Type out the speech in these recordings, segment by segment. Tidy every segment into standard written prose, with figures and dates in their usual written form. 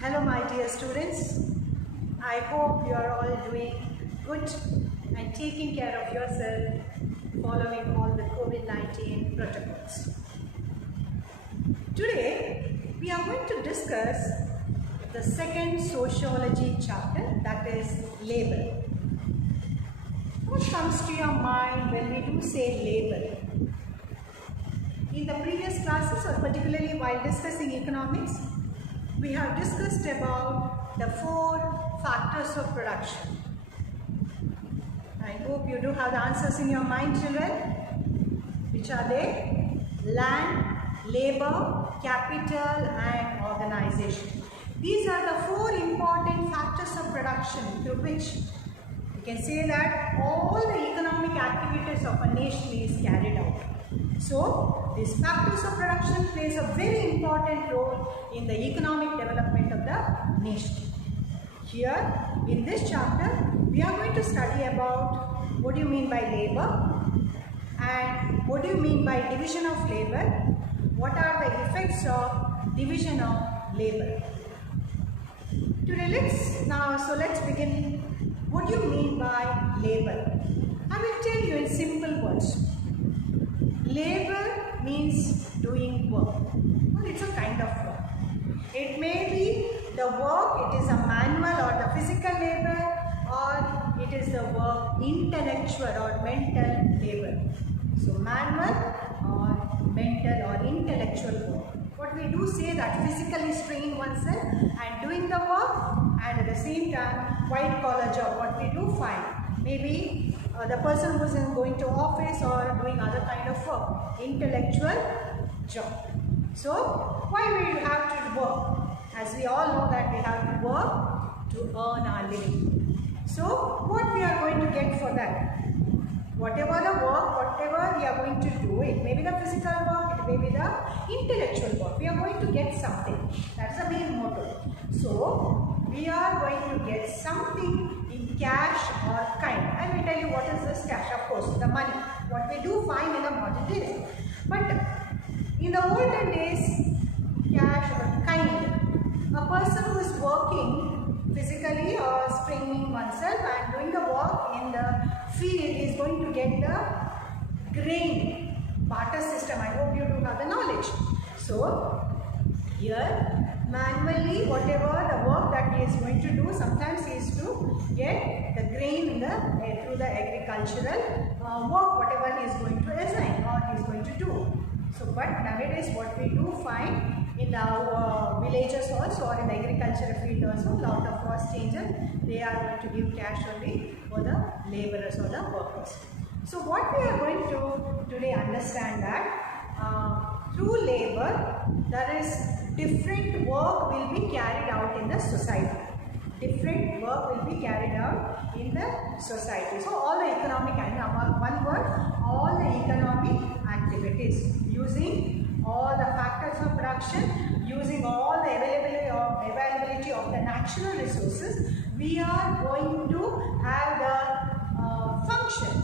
Hello my dear students, I hope you are all doing good and taking care of yourself following all the COVID-19 protocols. Today we are going to discuss the second sociology chapter, that is labor. What comes to your mind when we do say labor? In the previous classes, or particularly while discussing economics, we have discussed about the 4 factors of production. I hope you do have the answers in your mind, children. Which are they? Land, labor, capital and organization. These are the 4 important factors of production through which we can say that all the economic activities of a nation is carried out. So, these factors of production plays a very important role in the economic development of the nation. Here, in this chapter, we are going to study about what do you mean by labor and what do you mean by division of labor, what are the effects of division of labor. Today, let's begin. What do you mean by labor? I will tell you in simple words. Labor means doing work. Well, it's a kind of work. It may be the work, it is a manual or the physical labor, or it is the work intellectual or mental labor. So manual or mental or intellectual work. What we do say that physically strain oneself and doing the work, and at the same time white collar job, what we do find. Maybe the person who is going to office or doing other kind of work, intellectual job. So, why we have to work? As we all know that we have to work to earn our living. So, what we are going to get for that? Whatever the work, whatever we are going to do, it may be the physical work, it may be the intellectual work. We are going to get something. That's the main motto. So, we are going to get something in cash or kind. I will tell you what is this cash, of course, the money, what we do find in the modern days. But in the olden days, cash or kind, a person who is working physically or straining oneself and doing the work in the field is going to get the grain barter system. I hope you do have the knowledge. So, here manually whatever the work that he is going to do, sometimes he is to get the grain in the through the agricultural work, whatever he is going to assign or he is going to do. So, but nowadays what we do find in our villages also or in the agricultural field also, lot of cost changes, they are going to give cash only for the laborers or the workers. So, what we are going to today understand that through labor there is different work will be carried out in the society. Different work will be carried out in the society. So, all the economic, one word, all the economic activities using all the factors of production, using all the availability of the natural resources, we are going to have the function.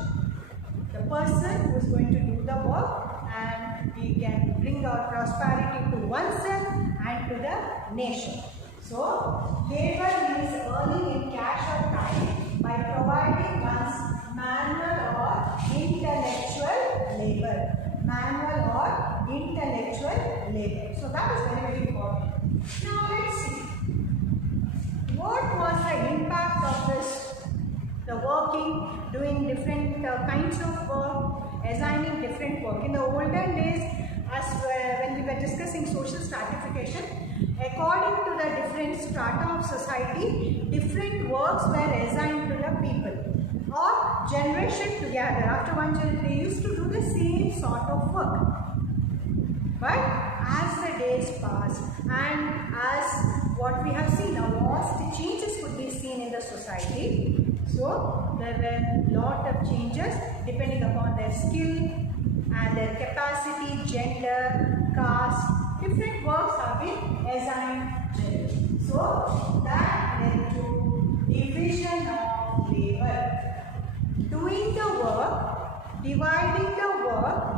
The person who is going to do the work, and we can bring our prosperity to oneself and to the nation. So, labor means earning in cash or time by providing one's manual or intellectual labor. Manual or intellectual labor. So, that is very, very important. Now, let's see. What was the impact of this? The working, doing different kinds of work, assigning different work. In the olden days, when we were discussing social stratification, according to the different strata of society, different works were assigned to the people or generation together. After one generation, they used to do the same sort of work. But as the days pass and as what we have seen, now vast changes could be seen in the society. So, there were lot of changes depending upon their skill and their capacity, gender, caste. Different works have been assigned. So, that led to division of labor. Doing the work, dividing the work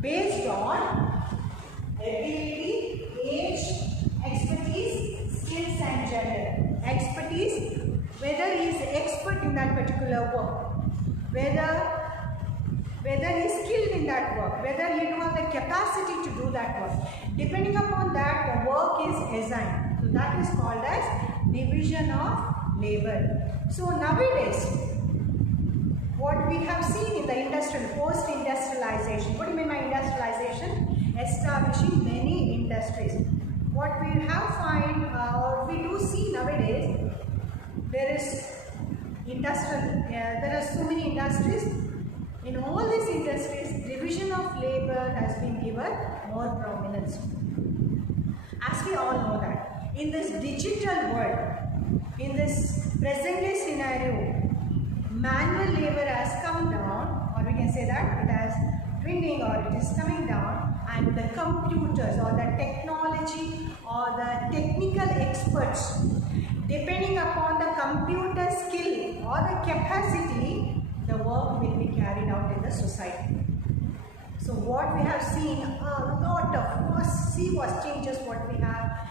based on ability, age, expertise, that particular work, whether he is skilled in that work, whether he do have the capacity to do that work. Depending upon that, the work is assigned. So that is called as division of labor. So nowadays, what we have seen in the post-industrialization, what do you mean by industrialization? Establishing many industries. What we have find, or we do see nowadays, there is there are so many industries. In all these industries, division of labor has been given more prominence. As we all know that, in this digital world, in this present day scenario, manual labor has come down, or we can say that it has dwindling or it is coming down, and the computers or the technology or the technical experts, depending upon the computer skill or the capacity, the work will be carried out in the society. So what we have seen, a lot of serious changes what we have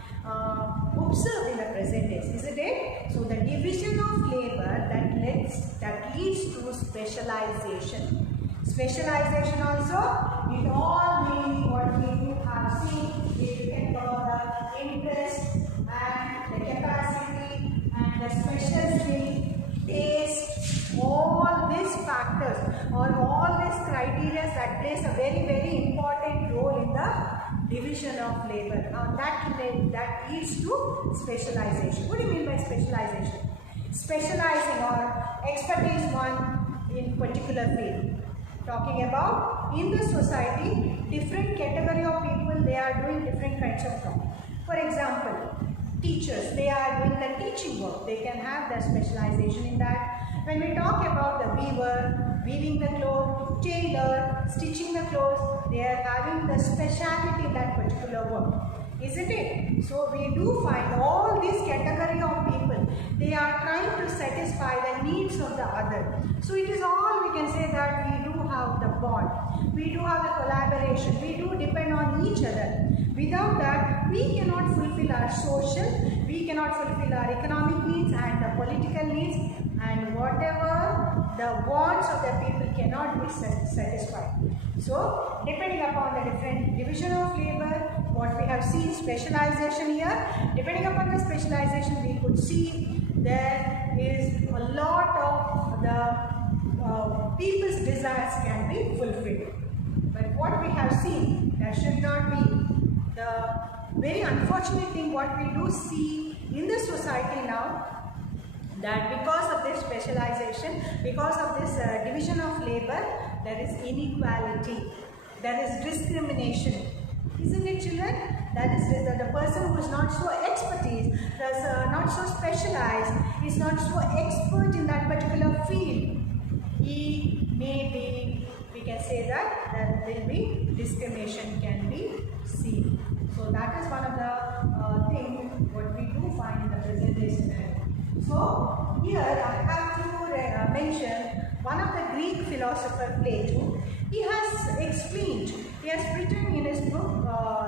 observed in the present days, isn't it? So the division of labor that leads to specialization. Specialization also, it all means what we have seen, it depends on the interest and the capacity and the special skill, taste, all these factors or all these criteria that plays a very important role in the division of labor. That leads to specialization. What do you mean by specialization? Specializing or expertise one in particular field. Talking about in the society, different category of people, they are doing different kinds of work. For example, teachers, they are doing the teaching work. They can have their specialization in that. When we talk about the weaver, weaving the clothes, tailor, stitching the clothes, they are having the speciality in that particular work. Isn't it? So we do find all these category of people, they are trying to satisfy the needs of the other. So it is all, we can say that we do have the bond, we do have the collaboration, we do depend on each other. Without that, we cannot fulfill our social, we cannot fulfill our economic needs and the political needs, and whatever the wants of the people cannot be satisfied. So, depending upon the different division of labor, what we have seen specialization here, depending upon the specialization, we could see there is a lot of the people's desires can be fulfilled. But what we have seen, that should not be. The very unfortunate thing what we do see in the society now, that because of this specialization, because of this division of labor, there is inequality, there is discrimination. Isn't it, children? That is the person who is not so expertise, not so specialized, is not so expert in that particular field, he may be, we can say that there will be discrimination can be seen. So that is one of the things what we do find in the present day scenario. So here I have to mention one of the Greek philosopher Plato. He has explained, he has written in his book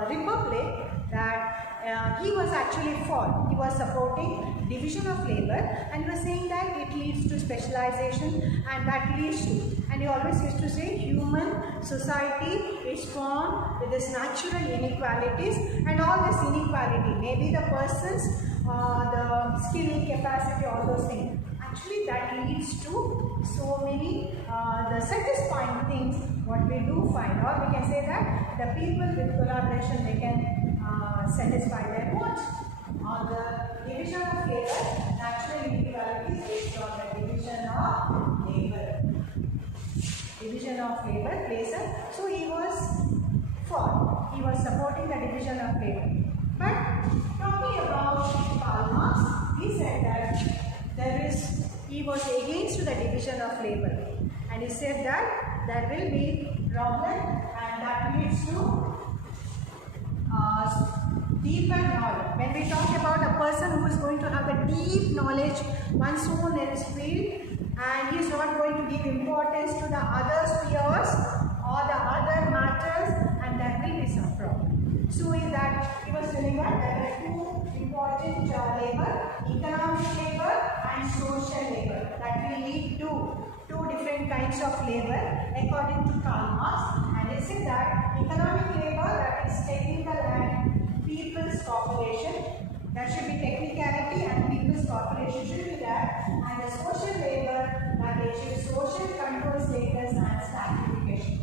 Republic that he was actually for, he was supporting division of labor, and he was saying that it leads to specialization and that leads to, and he always used to say human society is formed with this natural inequalities, and all this inequality, maybe the person's the skill, capacity, all those things. Actually, that leads to so many the satisfying things what we do find, or we can say that the people with collaboration, they can satisfy their wants. On the division of labor, natural inequalities based on the division of labor. Division of labor plays a, so he was supporting the division of labor. But talking about Karl Marx, he said that he was against the division of labor, and he said that there will be problem and that leads to deeper knowledge. When we talk about a person who is going to have a deep knowledge, one's own in his field, and he is not going to give importance to the other spheres or the other matters, and there will be some problem. So in that, he was telling that there are two important labor, economic labor and social labor, that will lead kinds of labor according to Karl Marx, and it said that economic labor, that is technical and people's cooperation, that should be technicality and people's cooperation should be that, and the social labor, that is social control status and stratification.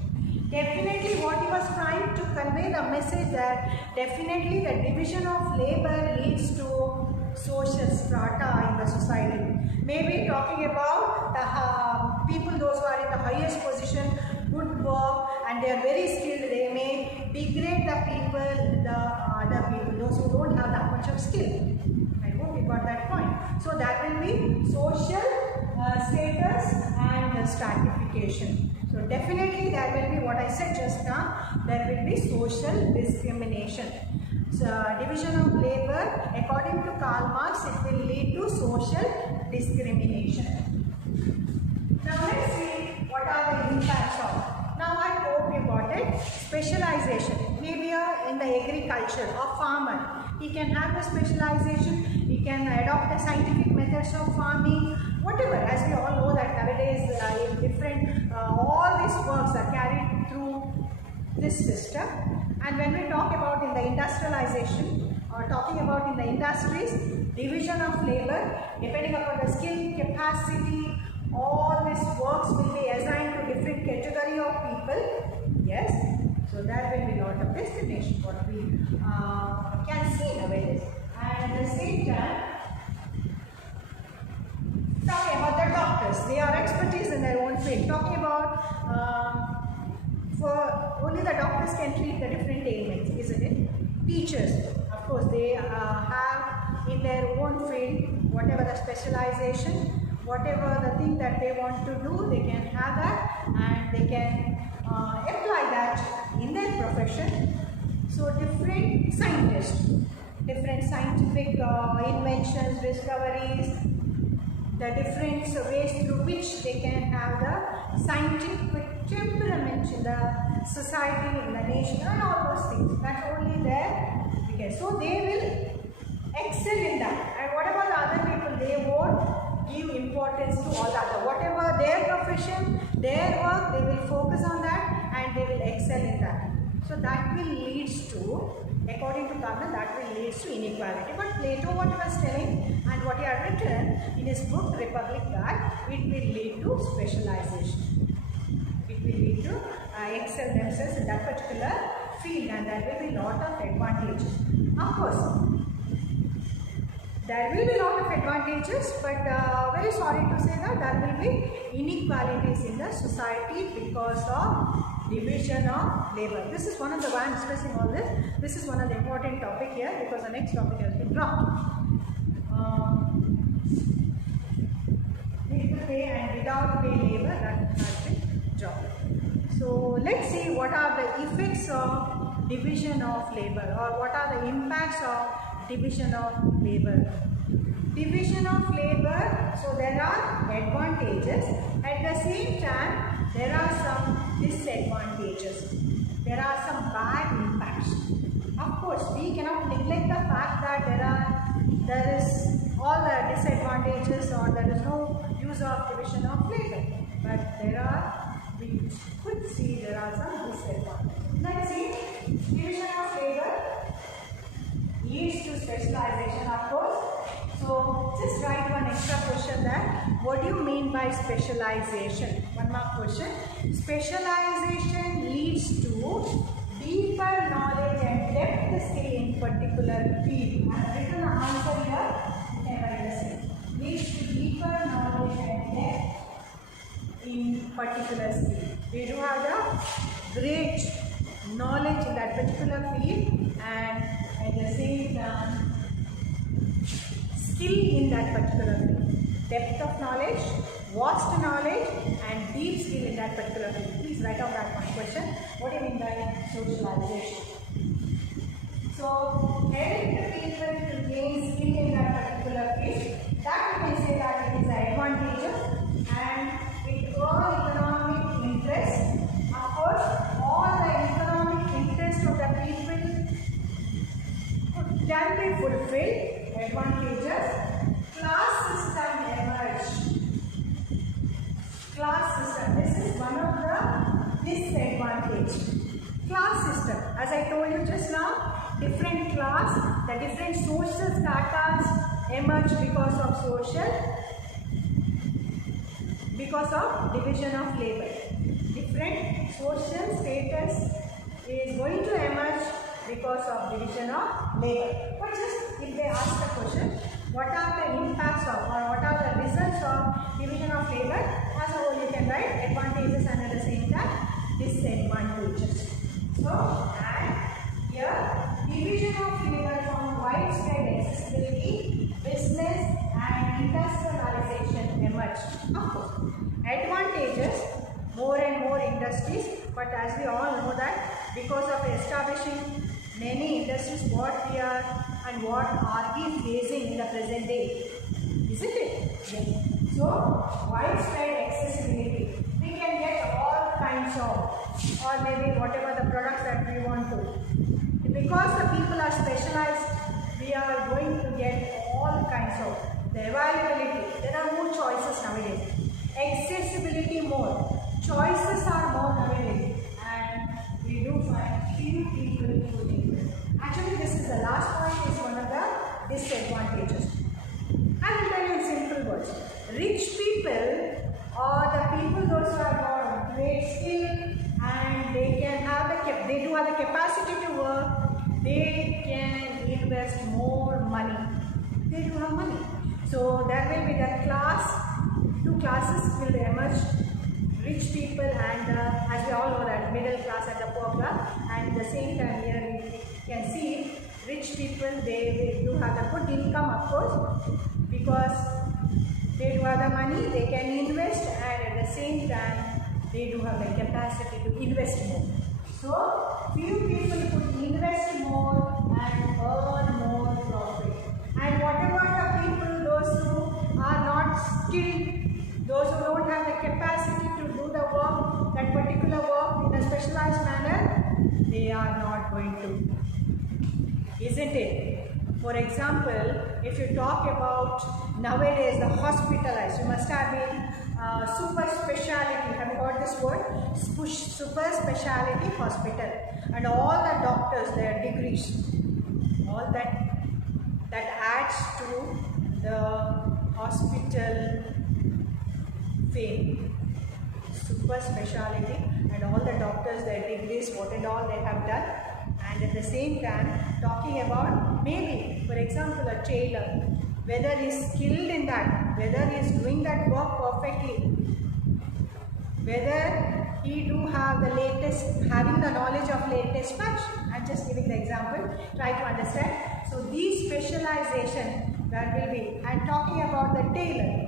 Definitely what he was trying to convey the message that definitely the division of labor leads to social strata in the society. Maybe talking about the people, those who are in the highest position, good work and they are very skilled, they may degrade the people, the other people, those who don't have that much of skill. I hope you got that point. So that will be social status and stratification. So definitely there will be what I said just now, there will be social discrimination. So division of labor, according to Karl Marx, it will lead to social discrimination. Now let's see what are the impacts of. Now I hope you got it. Specialization. Maybe in the agriculture or farmer, he can have the specialization, he can adopt the scientific methods of farming, whatever. As we all know that nowadays different, all these works are carried through this system. And when we talk about in the industrialization or talking about in the industries, division of labor, depending upon the skill, capacity, all these works will be assigned to different category of people. Yes, so there will be a lot of discrimination what we can see nowadays. And at the same time, talking about the doctors, they are expertise in their own field. Talking about for only the doctors can treat the different ailments, isn't it? Teachers, of course, they have in their own field whatever the specialization, whatever the thing that they want to do, they can have that and they can apply that in their profession. So different scientists, different scientific inventions, discoveries, the different ways through which they can have the scientific temperament in the society, in the nation, and all those things. That's only there. Okay, so they will excel in that. And whatever the other people, they won't give importance to all the other. Whatever their profession, their work, they will focus on that and they will excel in that. So that will lead to, according to Karl, that will lead to inequality. But Plato, what he was telling and what he had written in his book Republic, that it will lead to specialization. It will lead to excel themselves in that particular field, and there will be a lot of advantages. Of course, there will be a lot of advantages, but very sorry to say that there will be inequalities in the society because of division of labor. This is one of the why I am stressing all this. This is one of the important topic here because the next topic has been dropped. With pay and without pay labor, that has been dropped. So let's see what are the effects of division of labor, or what are the impacts of division of labor. Division of labor, so there are advantages. At the same time, there are some disadvantages. There are some bad impacts. Of course, we cannot neglect the fact that there is all the disadvantages, or there is no use of division of labor. But we could see there are some disadvantages. Let's see, division of labor leads to specialization, of course. So just write one extra question there. What do you mean by specialization? One more question. Specialization leads to deeper knowledge and depth skill in particular field. I have written the answer here. You can write the same. Leads to deeper knowledge and depth in particular skill. We do have the great knowledge in that particular field, and at the same time skill in that particular field. Depth of knowledge, vast knowledge and deep skill in that particular field. Please write down that one question. What do you mean by socialization? So, helping the people to gain skill in that particular field, that we can say that it is advantageous, and with all economic interest. Of course, all the economic interest of the people can be fulfilled. Advantages. Class system emerged. Class system. This is disadvantage. Class system. As I told you just now, different class, the different social status emerge because of division of labor. Different social status is going to emerge because of division of labor. But just if they ask the question, what are the impacts of or what are the results of division of labor? As a whole you can write advantages and at the same time disadvantages. So, and here division of labor from widespread accessibility, business and industrialization emerged. Of course, advantages, more and more industries, but as we all know that because of establishing many industries, what we are and what are we facing in the present day, isn't it? Yes. So, widespread accessibility, we can get all kinds of, or maybe whatever the products that we want to. Because the people are specialized, we are going to get all kinds of the availability. There are more choices nowadays. Accessibility more. Choices are more nowadays. And we do find few people to take. Actually, this is the last point, is one of the disadvantages. I will tell you in simple words. Rich people or the people those who have got great skill and they can have they do have the capacity to work, they can invest more money. They do have money. So there will be the class, two classes will emerge. Rich people and as we all know that middle class and the poor class, and at the same time here we can see rich people, they do have the good income of course, because they do have the money, they can invest, and at the same time they do have the capacity to invest more. So few people could invest more and earn more profit. And whatever the people, those who are not skilled, those who don't have the capacity to do the work, that particular work in a specialized manner, they are not going to. Isn't it? For example, if you talk about nowadays the hospitalized, you must have been super speciality. Have you heard this word? Super speciality hospital. And all the doctors, their degrees, all that adds to the hospital fame. Super speciality, and all the doctors, their degrees, what and all they have done. And at the same time, talking about maybe, for example, a tailor, whether he is skilled in that, whether he is doing that work perfectly, whether he do have the latest, having the knowledge of latest fashion. I'm just giving the example, try to understand. So these specialization that will be, and talking about the tailor,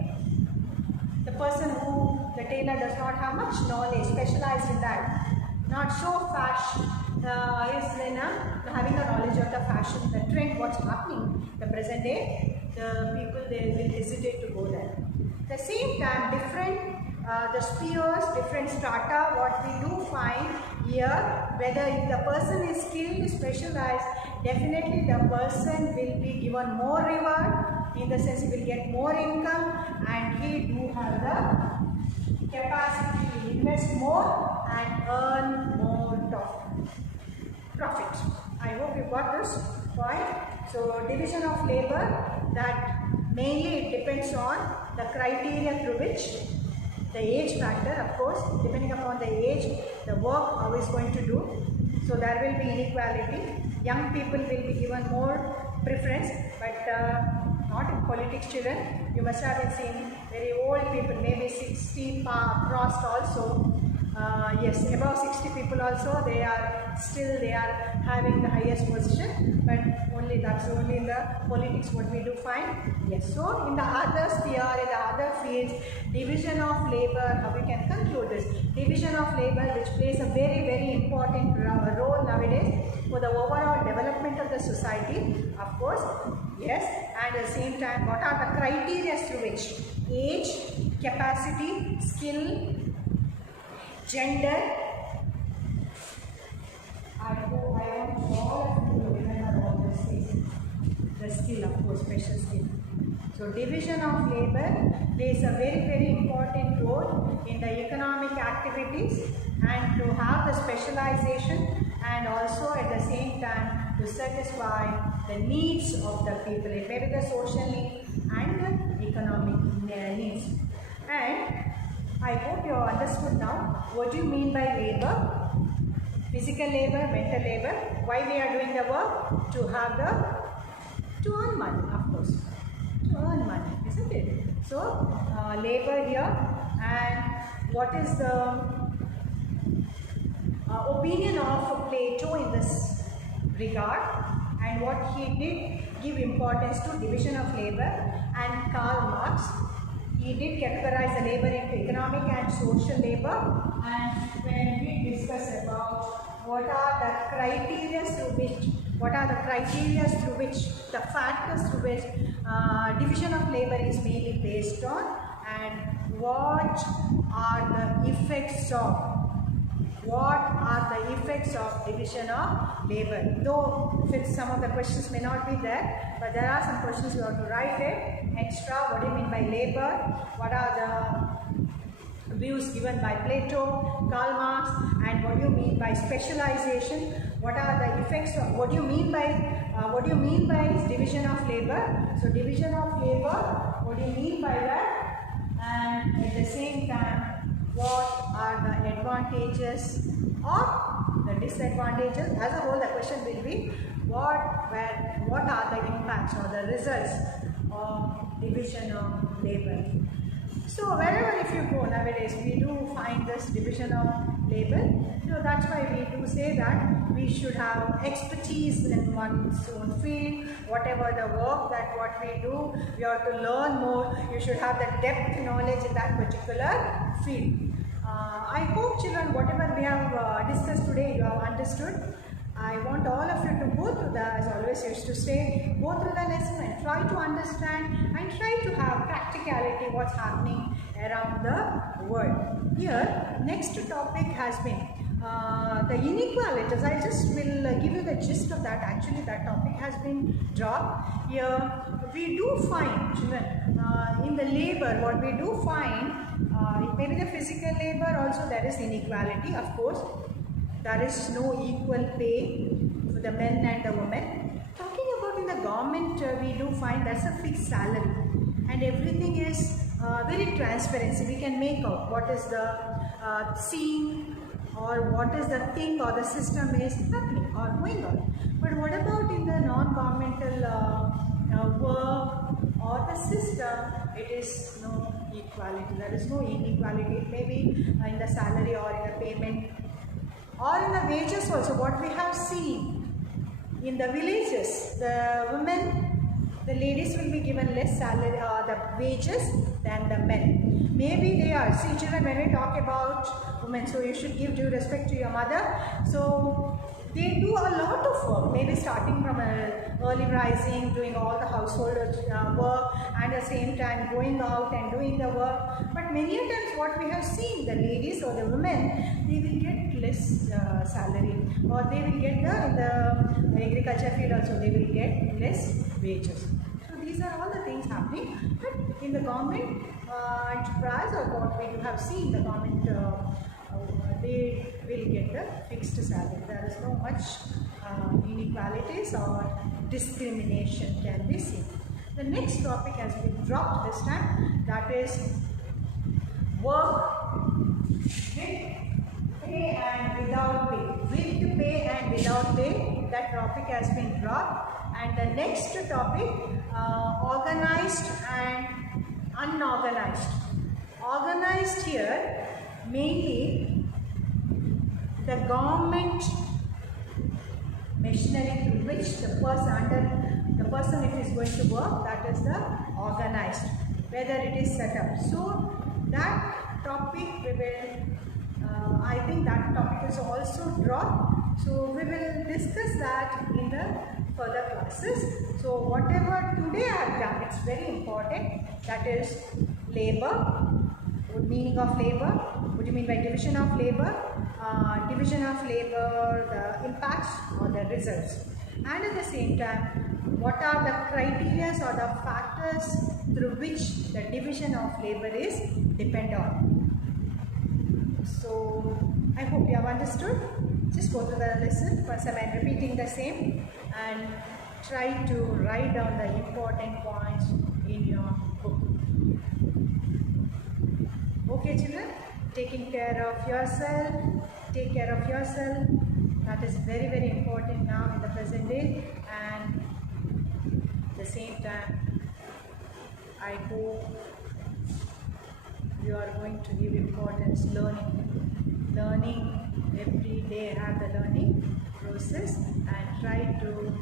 the person who, the tailor does not have much knowledge, specialized in that, not so fashion, is in having a knowledge of the fashion, the trend, what's happening, the present day, the people, they will hesitate to go there. At the same time, different the spheres, different strata, what we do find here, whether if the person is skilled, specialized, definitely the person will be given more reward, in the sense he will get more income, and he do have the capacity to invest more and earn more profit. I hope you got this point. So division of labor, that mainly it depends on the criteria through which the age factor, of course, depending upon the age, the work how is going to do. So there will be inequality. Young people will be given more preference, but not in politics children. You must have seen very old people, maybe 60 crossed also. Yes, above 60 people also, they are having the highest position, but that's only in the politics what we do find. Yes, so in the other sphere, in the other fields, division of labor, how we can conclude this? Division of labor, which plays a very, very important role nowadays for the overall development of the society, of course. Yes, and at the same time, what are the criteria through which? Age, capacity, skill, gender. I want all of you to remember all these things. The skill, of course, special skill. So division of labor plays a very important role in the economic activities, and to have the specialization, and also at the same time to satisfy the needs of the people. It may be the social need and the economic needs. And I hope you have understood now what do you mean by labor. Physical labor, mental labor. Why we are doing the work? To earn money, of course. To earn money, isn't it? So, labor here, and what is the opinion of Plato in this regard, and what he did give importance to division of labor, and Karl Marx. He did categorize the labor into economic and social labor, and when we discuss about what are the criteria through which, the factors through which division of labor is mainly based on, and what are the effects of division of labor. Though some of the questions may not be there, but there are some questions you have to write it extra. What do you mean by labor? What are the views given by Plato, Karl Marx, and what do you mean by specialization? What are the effects of, what do you mean by division of labor? So division of labor, what do you mean by that? And at the same time, what are the advantages or the disadvantages? As a whole, the question will be what are the impacts or the results of division of labor. So wherever if you go nowadays, we do find this division of labor. So that's why we do say that we should have expertise in one's own field. Whatever the work that what we do, we have to learn more. You should have the depth knowledge in that particular field. I hope children, whatever we have discussed today, you have understood. I want all of you to go through as always used to say, go through the lesson and try to understand and try to have practicality what's happening around the world. Here, next topic has been the inequalities. I just will give you the gist of that. Actually, that topic has been dropped. Here, we do find, children, in the labor, what we do find, it may be the physical labor also, there is inequality, of course. There is no equal pay for the men and the women. Talking about in the government, we do find that's a fixed salary, and everything is very transparent. We can make out what is the scene or what is the thing or the system is happening or going on. But what about in the non-governmental work or the system? It is no equality. There is no inequality. It may be in the salary or in the payment, or in the wages also. What we have seen in the villages, the women, the ladies will be given less salary or the wages than the men. Maybe they are, see children, when we talk about women, so you should give due respect to your mother. So they do a lot of work, maybe starting from early rising, doing all the household work, and at the same time going out and doing the work. But many a times what we have seen, the ladies or the women, they will get less salary, or they will get in the agriculture field also, they will get less wages. So these are all the things happening. But in the government enterprise, or what we have seen, the government they will get the fixed salary. There is no much inequalities or discrimination can be seen. The next topic has been dropped this time, that is work with pay and without pay. With pay and without pay, that topic has been dropped. And the next topic, organized and unorganized. Organized here, mainly the government machinery through which the person if is going to work, that is the organized, whether it is set up. So that topic we will, I think that topic is also dropped. So we will discuss that in the further classes. So whatever today I have done, it's very important. That is labor, meaning of labor, what do you mean by division of labor, the impacts or the results, and at the same time what are the criteria or the factors through which the division of labor is depend on. So I hope you have understood. Just go to the lesson. Once I'm repeating the same and try to write down the important points in your book. Okay children, taking care of yourself, take care of yourself. That is very, very important now in the present day, and at the same time I hope you are going to give importance learning every day, have the learning process, and try to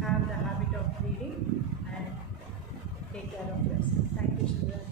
have the habit of reading and take care of yourself. Thank you children.